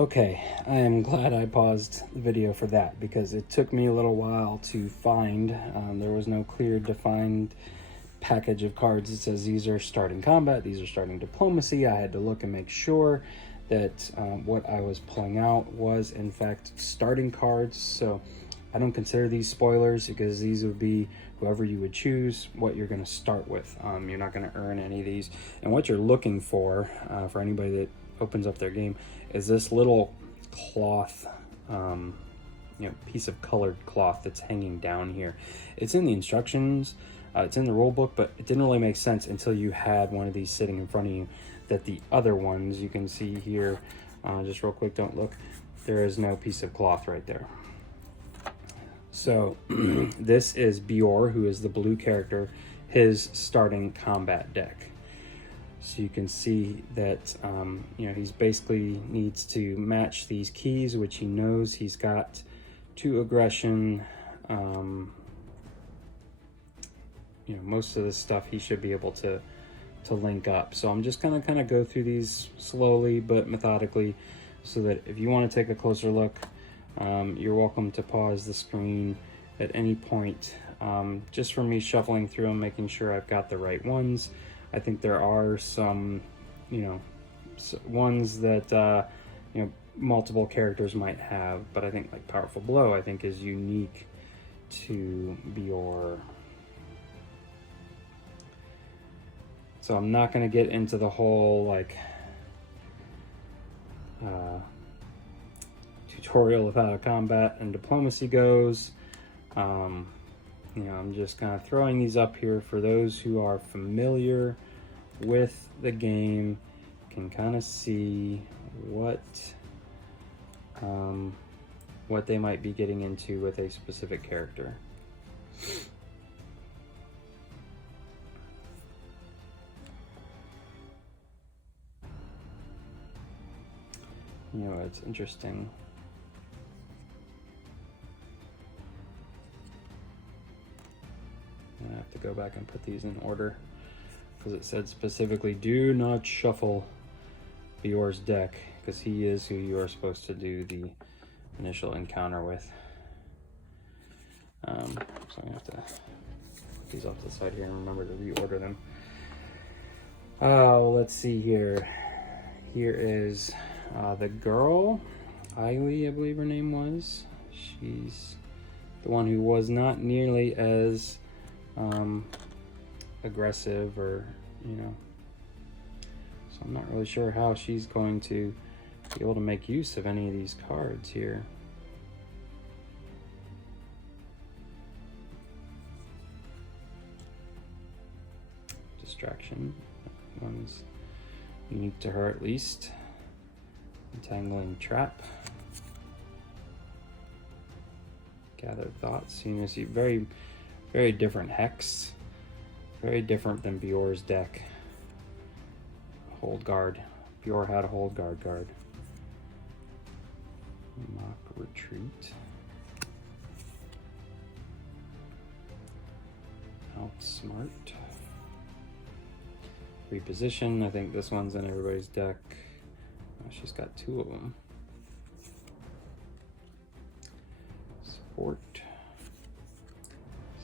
Okay, I am glad I paused the video for that because it took me a little while to find. There was no clear defined package of cards that says these are starting combat, these are starting diplomacy. I had to look and make sure that what I was pulling out was in fact starting cards. So I don't consider these spoilers because these would be whoever you would choose, what you're going to start with. You're not going to earn any of these. And what you're looking for anybody that opens up their game is this little cloth, piece of colored cloth that's hanging down here. It's in the instructions, it's in the rule book, but it didn't really make sense until you had one of these sitting in front of you. That the other ones you can see here, just real quick, don't look, there is no piece of cloth right there. So this is Bjor, who is the blue character, his starting combat deck. So you can see that, he's basically needs to match these keys, which he knows he's got 2 aggression. Most of this stuff he should be able to link up. So I'm just gonna kind of go through these slowly but methodically so that if you want to take a closer look, you're welcome to pause the screen at any point. Just for me shuffling through them, making sure I've got the right ones. I think there are some, ones that, multiple characters might have, but I think like Powerful Blow, I think is unique to Bjor. So I'm not going to get into the whole tutorial of how combat and diplomacy goes. I'm just kind of throwing these up here for those who are familiar with the game, can kind of see what they might be getting into with a specific character. It's interesting. I have to go back and put these in order because it said specifically do not shuffle Bjor's deck because he is who you are supposed to do the initial encounter with. So I'm gonna have to put these off to the side here and remember to reorder them. Let's see here. Here is the girl, Eileen, I believe her name was. She's the one who was not nearly as aggressive, or so I'm not really sure how she's going to be able to make use of any of these cards here. Distraction, that one's unique to her at least. Entangling Trap. Gathered Thoughts. You see very, very different hex. Very different than Bjor's deck. Hold Guard. Bjor had a Hold Guard card. Mock Retreat. Outsmart. Reposition. I think this one's in everybody's deck. She's got 2 of them. Support.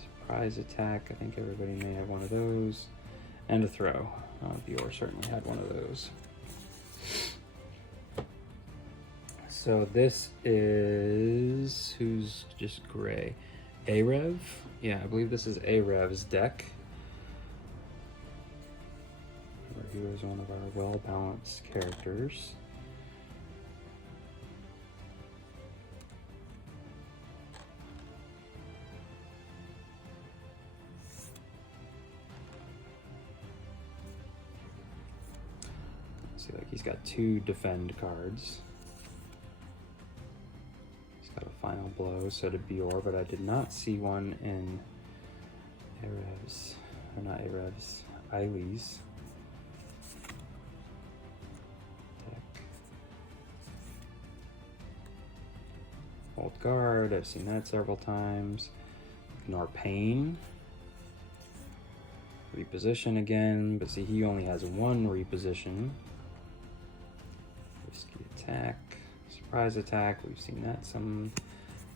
Surprise Attack. I think everybody may have one of those. And a Throw. Bjor certainly had one of those. So this is, who's just gray? Arev? Yeah, I believe this is Arev's deck. He was one of our well-balanced characters. See, he's got 2 defend cards. He's got a Final Blow, so did Bjor, but I did not see one in Arev's, or not Arev's, Eileen's deck. Hold Guard, I've seen that several times. Ignore Pain. Reposition again, but see, he only has 1 reposition. Risky Attack, Surprise attack, we've seen that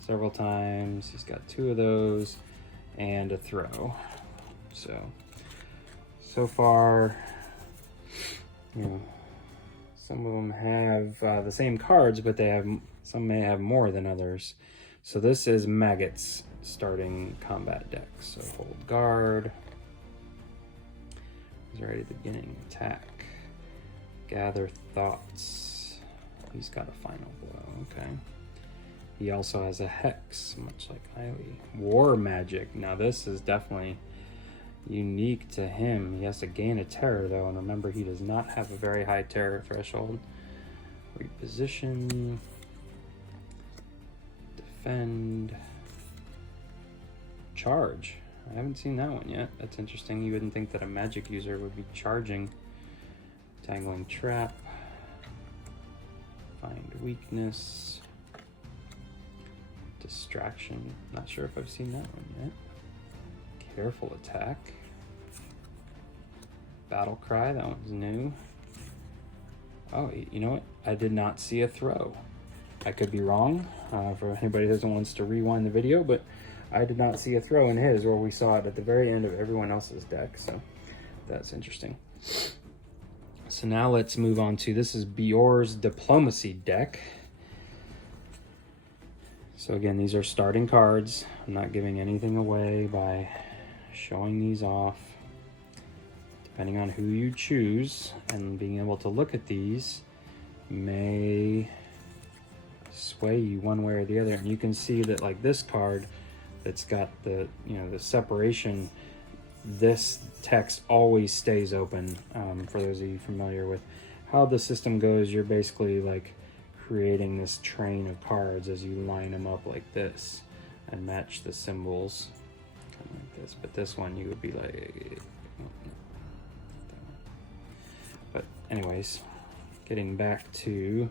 several times. He's got 2 of those and a throw. So far, you know, some of them have the same cards, but some may have more than others. So this is Maggot's starting combat deck. So hold guard. He's ready at the beginning. Attack. Gather thoughts. He's got a final blow. Okay. He also has a hex, much like Hylie. War magic. Now this is definitely unique to him. He has to gain a terror though, and remember he does not have a very high terror threshold. Reposition. Defend. Charge. I haven't seen that one yet. That's interesting. You wouldn't think that a magic user would be charging. Tangling trap. Find weakness. Distraction. Not sure if I've seen that one yet. Careful attack. Battle cry. That one's new. Oh, you know what? I did not see a throw. I could be wrong. For anybody who wants to rewind the video, but I did not see a throw in his, or we saw it at the very end of everyone else's deck. So that's interesting. So now let's move on to, this is Bjor's Diplomacy deck. So again, these are starting cards. I'm not giving anything away by showing these off. Depending on who you choose and being able to look at these may sway you one way or the other. And you can see that, like this card that's got the, you know, the separation, this text always stays open. For those of you familiar with how the system goes, you're basically like creating this train of cards as you line them up like this and match the symbols kind of like this. But this one you would be like, oh, no. But anyways, getting back to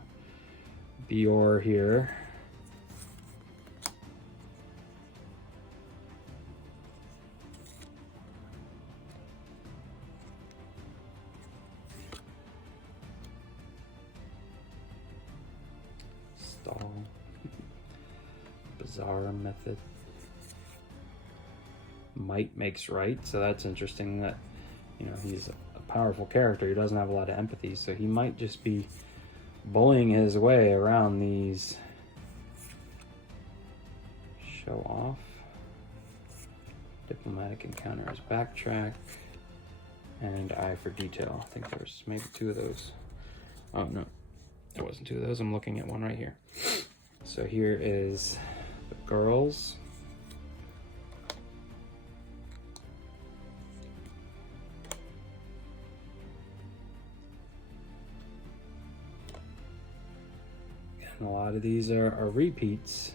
Bjor here. Stall. Bizarre method. Might makes right, so that's interesting that, you know, he's a powerful character. He doesn't have a lot of empathy, so he might just be bullying his way around these. Show off. Diplomatic encounters, backtrack, and eye for detail. I think there's maybe 2 of those. Oh no, there wasn't 2 of those. I'm looking at one right here. So here is the girls. And a lot of these are repeats.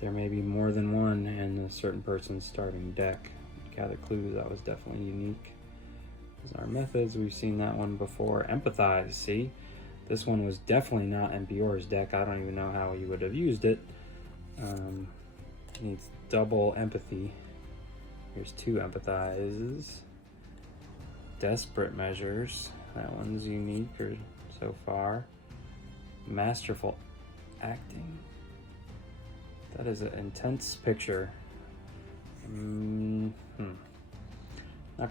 There may be more than one in a certain person's starting deck. Gather clues, that was definitely unique. These are methods, we've seen that one before. Empathize, see? This one was definitely not in Bjor's deck. I don't even know how you would have used it. Needs double empathy. Here's 2 empathizes. Desperate measures, that one's unique so far. Masterful acting. That is an intense picture. Not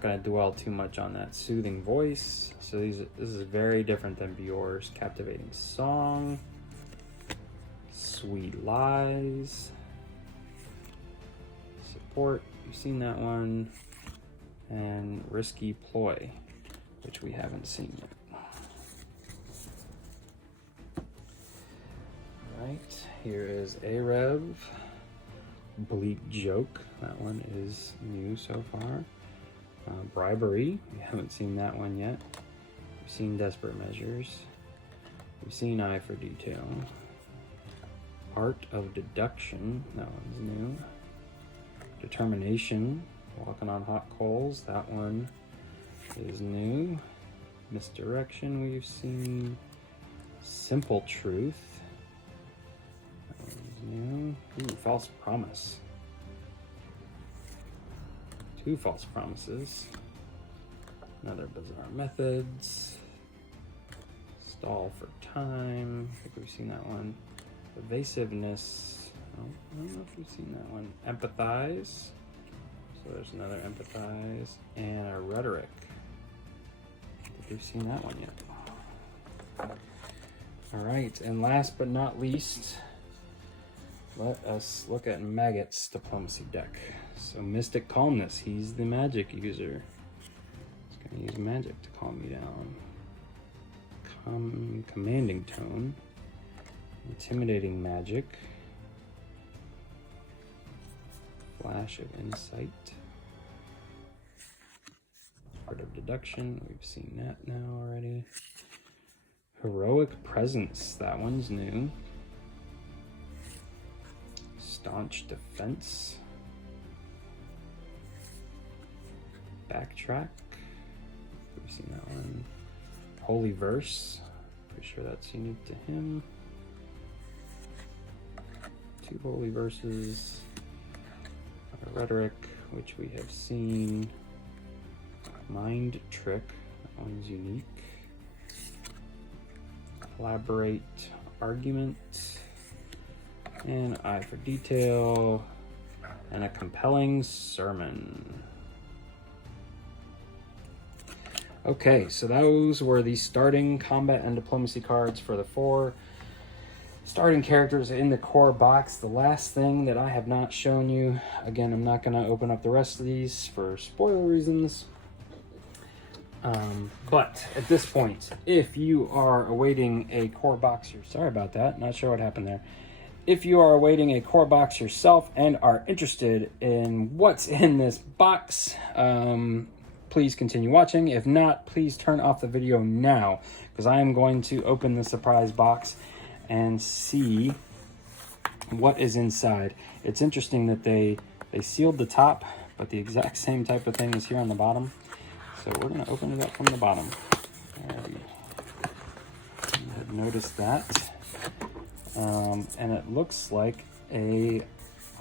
going to dwell too much on that. Soothing voice. So this is very different than Bjor's. Captivating song. Sweet lies. Support. You've seen that one. And risky ploy, which we haven't seen yet. Right, here is Areb. Bleak joke. That one is new so far. Bribery. We haven't seen that one yet. We've seen desperate measures. We've seen eye for detail. Art of deduction. That one's new. Determination. Walking on hot coals. That one is new. Misdirection. We've seen simple truth. New. Ooh, false promise. 2 false promises. Another bizarre methods. Stall for time. I think we've seen that one. Evasiveness. Oh, I don't know if we've seen that one. Empathize. So there's another empathize. And a rhetoric. I think we've seen that one yet. All right, and last but not least, let us look at Maggot's diplomacy deck. So Mystic Calmness, he's the magic user. He's gonna use magic to calm me down. Commanding tone. Intimidating magic. Flash of insight. Art of deduction, we've seen that now already. Heroic presence, that one's new. Staunch defense. Backtrack, we've seen that one. Holy verse, pretty sure that's unique to him. 2 holy verses. Rhetoric, which we have seen. Mind trick, that one's unique. Elaborate argument. And eye for detail. And a compelling sermon. Okay, so those were the starting combat and diplomacy cards for the 4 starting characters in the core box. The last thing that I have not shown you, again, I'm not going to open up the rest of these for spoiler reasons. But at this point, if you are awaiting a core box, sorry about that, not sure what happened there. If you are awaiting a core box yourself and are interested in what's in this box, please continue watching. If not, please turn off the video now, because I am going to open the surprise box and see what is inside. It's interesting that they sealed the top, but the exact same type of thing is here on the bottom. So we're going to open it up from the bottom. I had noticed that. And it looks like a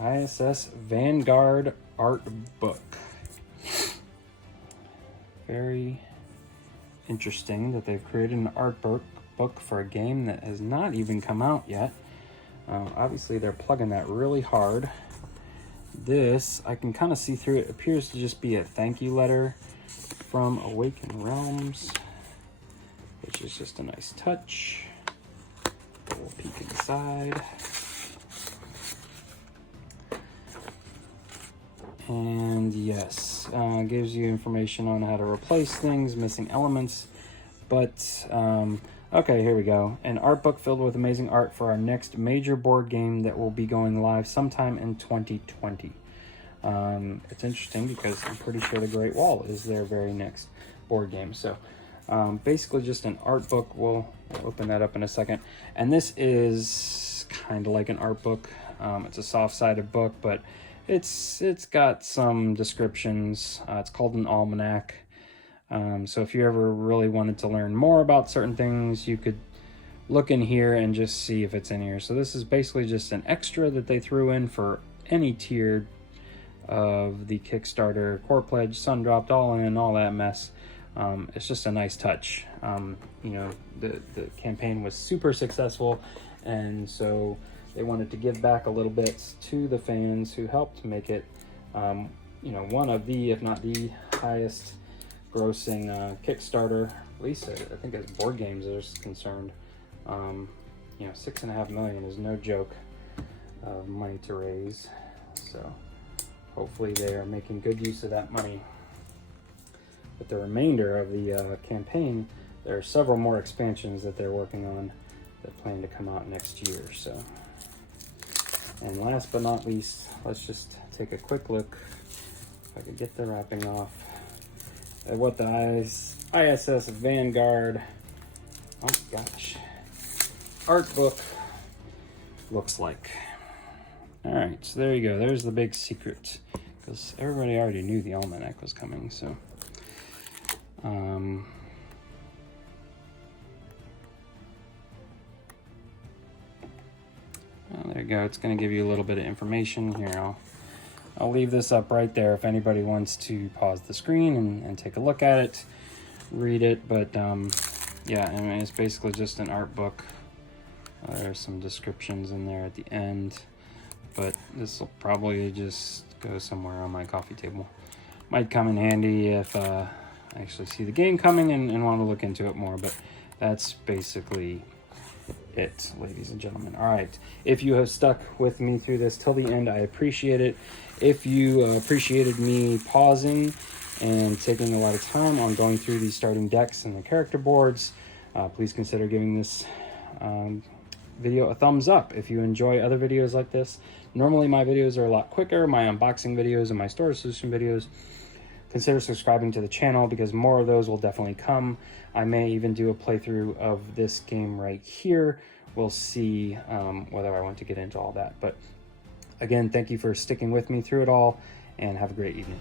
ISS Vanguard art book. Very interesting that they've created an art book for a game that has not even come out yet. Obviously they're plugging that really hard. This, I can kind of see through it. It appears to just be a thank you letter from Awakened Realms, which is just a nice touch. A little peek inside. And yes, gives you information on how to replace things, missing elements. But, okay, here we go. An art book filled with amazing art for our next major board game that will be going live sometime in 2020. It's interesting because I'm pretty sure the Great Wall is their very next board game. So basically just an art book. We'll open that up in a second. And this is kind of like an art book. It's a soft-sided book, but it's got some descriptions. It's called an almanac. So if you ever really wanted to learn more about certain things, you could look in here and just see if it's in here. So this is basically just an extra that they threw in for any tier of the Kickstarter core pledge, sun dropped, all in, all that mess. It's just a nice touch. You know, the campaign was super successful, and so they wanted to give back a little bit to the fans who helped make it, you know, one of the, if not the highest grossing Kickstarter, at least I think as board games are concerned. You know, $6.5 million is no joke of money to raise. So hopefully they are making good use of that money. With the remainder of the campaign, there are several more expansions that they're working on that plan to come out next year. So, and last but not least, let's just take a quick look, if I could get the wrapping off, at what the ISS Vanguard, oh gosh, art book looks like. All right, so there you go. There's the big secret, because everybody already knew the almanac was coming. So, oh, there you go. It's going to give you a little bit of information here. I'll leave this up right there if anybody wants to pause the screen and take a look at it, read it. But yeah, I mean, it's basically just an art book. There's some descriptions in there at the end, but this will probably just go somewhere on my coffee table. Might come in handy if I actually see the game coming and want to look into it more, but that's basically it, ladies and gentlemen. All right, if you have stuck with me through this till the end, I appreciate it. If you appreciated me pausing and taking a lot of time on going through these starting decks and the character boards, please consider giving this video a thumbs up. If you enjoy other videos like this, normally my videos are a lot quicker, my unboxing videos and my storage solution videos, consider subscribing to the channel because more of those will definitely come. I may even do a playthrough of this game right here. We'll see whether I want to get into all that. But again, thank you for sticking with me through it all, and have a great evening.